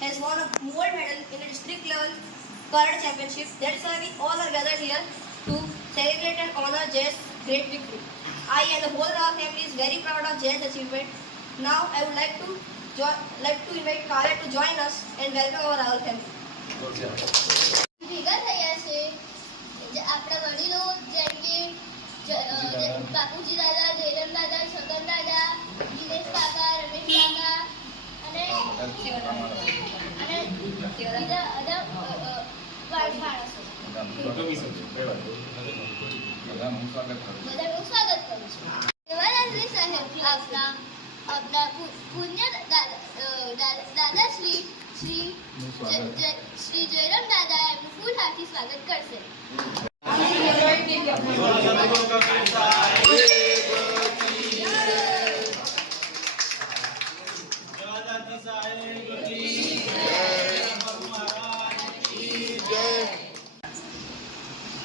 has won a gold medal in the district level karate championship. That's why we all are gathered here to celebrate and honor Jay's great victory. I and the whole Rao family is very proud of Jay's achievement. Now I would like to like to invite Kare to join us and welcome our Rahul family. ભેગા દાદાશ્રી શ્રી શ્રી જયરામ દાદા એમનું ફૂલ હાથથી સ્વાગત કરશે.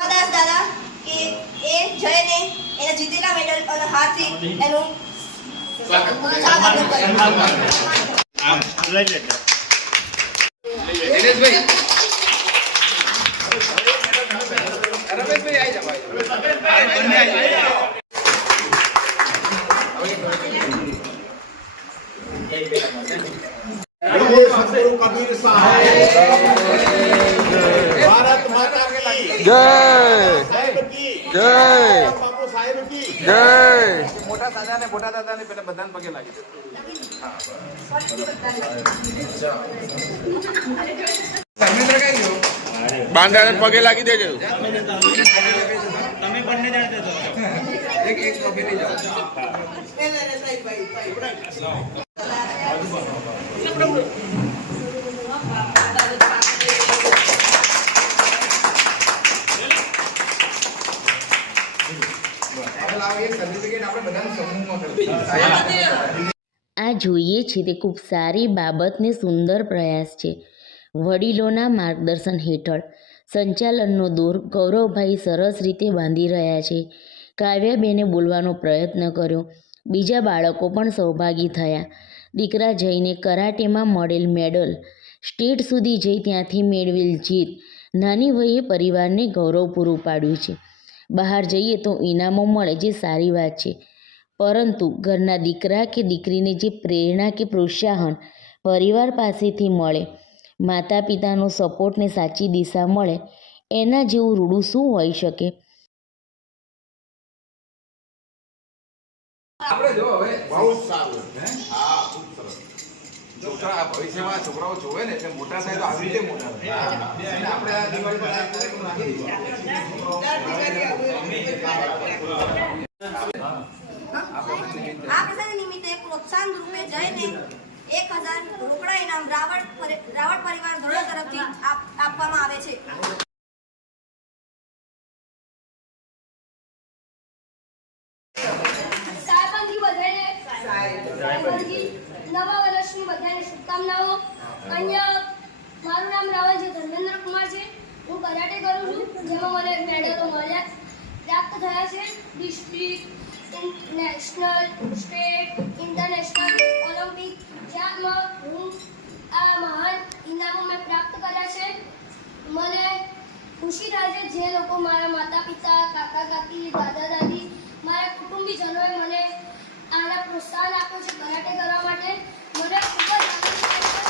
દાસ દાદા કે એ જયને એને જીતેલા medal અને હાથથી એનું સ્વાગત. દિનેશભાઈ જય. જય. બાપુ સાહેબ કી જય. મોટા દાદા ને મોટા દાદા ને પેલા બધાને પગે લાગી. ગયો બાંધાને પગે લાગી દેજો. એક એક ટ્રોફી લઈ જાઓ. સર્ટિફિકેટ આપણે બધાને સમૂહમાં આ જોઈએ છે તે ખૂબ સારી બાબતને સુંદર પ્રયાસ છે. વડીલોના માર્ગદર્શન હેઠળ સંચાલનનો દોર ગૌરવભાઈ સરસ રીતે બાંધી રહ્યા છે. કાવ્યાબેને બોલવાનો પ્રયત્ન કર્યો. બીજા બાળકો પણ સહભાગી થયા. દીકરા જઈને કરાટેમાં મળેલ મેડલ. સ્ટેટ સુધી જઈ ત્યાંથી મેળવેલ જીત. નાની વયે પરિવારને ગૌરવ પૂરું પાડ્યું છે. બહાર જઈએ તો ઇનામો મળે, જે સારી વાત છે. પરંતુ ઘરના દીકરા કે દીકરીને જે પ્રેરણા કે પ્રોત્સાહન પરિવાર પાસેથી મળે માતા પિતાનો સપોર્ટને સાચી દિશા મળે, એના જેવું રૂડું શું હોઈ શકે? આપણે જો હવે બહુ સારું હા, ખૂબ સરસ. છોકરા ભવિષ્યમાં છોકરાઓ જોવે ને એટલે મોટા થાય તો આવી રીતે મોટા થાય. આપણે આ દિવાળી આ કાર્યક્રમ રાખી દઈએ. આ પ્રસંગ નિમિત્તે પ્રોત્સાહન રૂપે જયને એક હજાર રોકડા ઇનામ રાવળ રાવળ પરિવાર ધોરણ તરફથી આપવામાં આવે છે. નવા વર્ષની બધાને શુભકામનાઓ. અહીંયા મારું નામ રાવલ છે ધર્મેન્દ્ર કુમાર છે. હું કરાટે કરું છું. જેમાં મને મેડલો મળ્યા, પ્રાપ્ત થયા છે. District, national, state, international, Olympic. જ્યાંમાં હું આ મહાન ઇનામો મેં પ્રાપ્ત કર્યા છે. મને ખુશી થાય છે જે લોકો મારા માતા પિતા કાકા કાકી દાદા દાદી મારા કુટુંબીજનોએ મને આના પ્રોત્સાહન આપો છો કરાટે કરવા માટે. મને ખૂબ જ આનંદ થાય છે.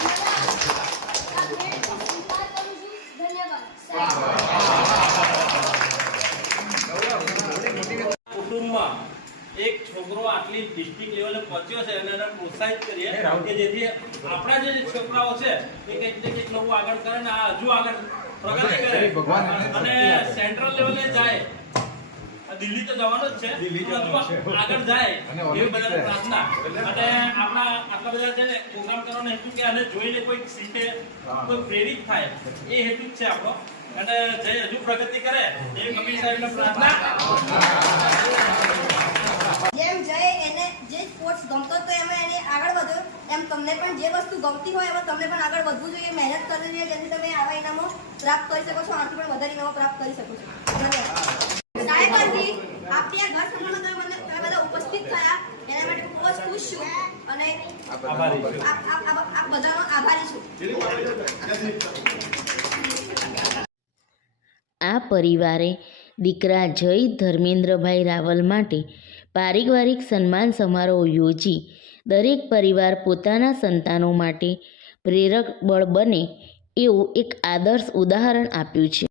મને આ ભેટ સ્વીકાર કરું છું ધન્યવાદ સાહેબ કુટુંબમાં એક છોકરો આટલી ડિસ્ટ્રિક્ટ લેવલે પહોંચ્યો છે અને એને પ્રોત્સાહિત કરીએ. કે જેથી આપણા જે છોકરાઓ છે એ કંઈક ને કંઈક નવું આગળ કરે ને આ હજુ આગળ પ્રગતિ કરે. ભગવાન. અને સેન્ટ્રલ લેવલે જાય દિલ્હી તો જવાનો જ છે. આગળ જાય એવી બધાને પ્રાર્થના. અને આપણા આટલા બધા છે ને પ્રોગ્રામ કરવાનો હેતુ કે આને જોઈને કોઈ શીખે કોઈ પ્રેરિત થાય એ હેતુ જ છે આપણો. અને જે હજુ પ્રગતિ કરે એ કપિલ સાહેબને પ્રાર્થના. જેમ જય એને જે સ્પોર્ટ્સ ગમતો તો એમાં એને આગળ વધ્યો એમ તમને પણ જે વસ્તુ ગમતી હોય એમાં તમને પણ આગળ વધવું જોઈએ. મહેનત કરવી જોઈએ જેથી તમે આવા ઇનામો પ્રાપ્ત કરી શકો છો આથી પણ વધારે ઇનામો પ્રાપ્ત કરી શકો છો. ધન્યવાદ. સાહેબજી આપની આ ઘર સંભાળમાં તમે બધા ઉપસ્થિત થયા. એના માટે હું બહુ જ ખુશ છું. અને આભારી છું. આપ આપ આપ આપ બધાનો આભારી છું. આ પરિવારે દીકરા જય ધર્મેન્દ્રભાઈ રાવલ માટે પારિવારિક સન્માન સમારોહ યોજી દરેક પરિવાર પોતાના સંતાનો માટે પ્રેરક બળ બને એવું એક આદર્શ ઉદાહરણ આપ્યું છે.